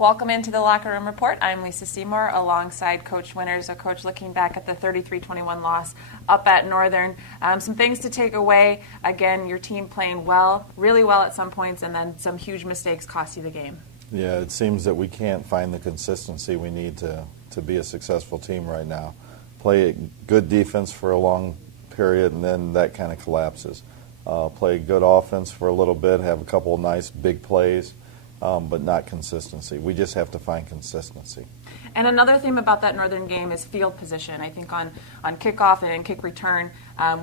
Welcome into the Locker Room Report. I'm Lisa Seymour alongside Coach Winters. So Coach, looking back at the 33-21 loss up at Northern, some things to take away. Again, your team playing well, really well at some points, and then some huge mistakes cost you the game. Yeah, it seems that we can't find the consistency we need to be a successful team right now. Play good defense for a long period, and then that kind of collapses. Play good offense for a little bit, have a couple of nice big plays, but not consistency. We just have to find consistency. And another theme about that Northern game is field position. I think on kickoff and kick return,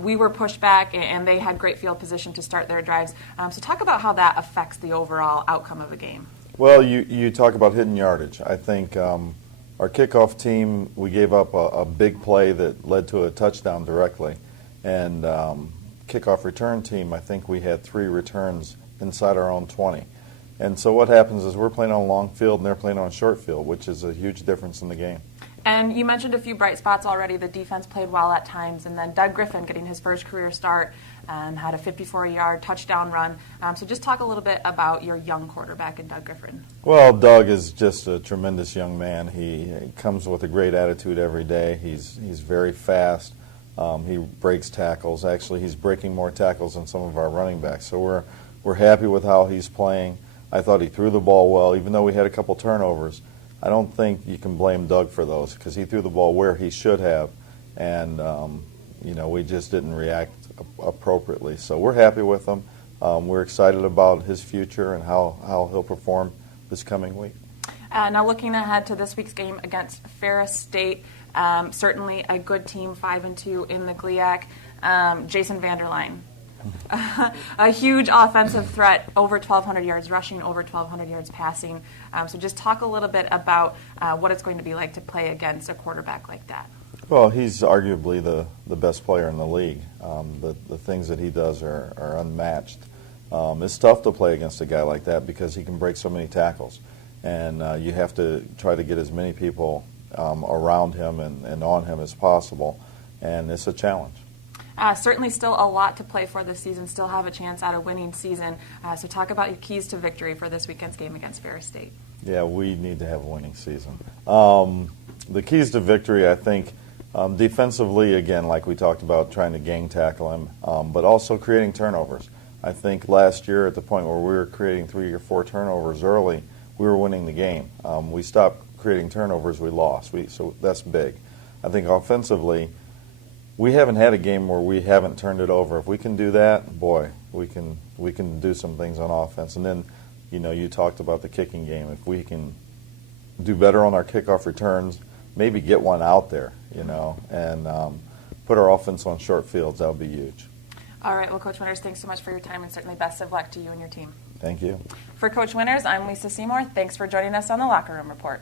we were pushed back, and they had great field position to start their drives. So talk about how that affects the overall outcome of a game. Well, you talk about hidden yardage. I think our kickoff team, we gave up a big play that led to a touchdown directly. And kickoff return team, I think we had 3 returns inside our own 20. And so what happens is we're playing on a long field and they're playing on a short field, which is a huge difference in the game. And you mentioned a few bright spots already. The defense played well at times, and then Doug Griffin getting his first career start, had a 54-yard touchdown run. So just talk a little bit about your young quarterback in Doug Griffin. Well, Doug is just a tremendous young man. He comes with a great attitude every day. He's very fast. He breaks tackles. Actually, he's breaking more tackles than some of our running backs. So we're happy with how he's playing. I thought he threw the ball well, even though we had a couple turnovers. I don't think you can blame Doug for those because he threw the ball where he should have, and we just didn't react appropriately. So we're happy with him. We're excited about his future and how he'll perform this coming week. Now looking ahead to this week's game against Ferris State, certainly a good team, 5-2 in the GLIAC. Jason Vanderline, a huge offensive threat, over 1,200 yards rushing, over 1,200 yards passing. So just talk a little bit about what it's going to be like to play against a quarterback like that. Well, he's arguably the best player in the league. The things that he does are unmatched. It's tough to play against a guy like that because he can break so many tackles. And you have to try to get as many people around him and on him as possible. And it's a challenge. Certainly still a lot to play for this season, still have a chance at a winning season. So talk about your keys to victory for this weekend's game against Ferris State. Yeah, we need to have a winning season. The keys to victory, I think, defensively, again, like we talked about, trying to gang tackle him, but also creating turnovers. I think last year at the point where we were creating 3 or 4 turnovers early, we were winning the game. We stopped creating turnovers, we lost. So that's big. I think offensively, we haven't had a game where we haven't turned it over. If we can do that, boy, we can do some things on offense. And then, you talked about the kicking game. If we can do better on our kickoff returns, maybe get one out there, and put our offense on short fields, that would be huge. All right, well, Coach Winters, thanks so much for your time, and certainly best of luck to you and your team. Thank you. For Coach Winters, I'm Lisa Seymour. Thanks for joining us on the Locker Room Report.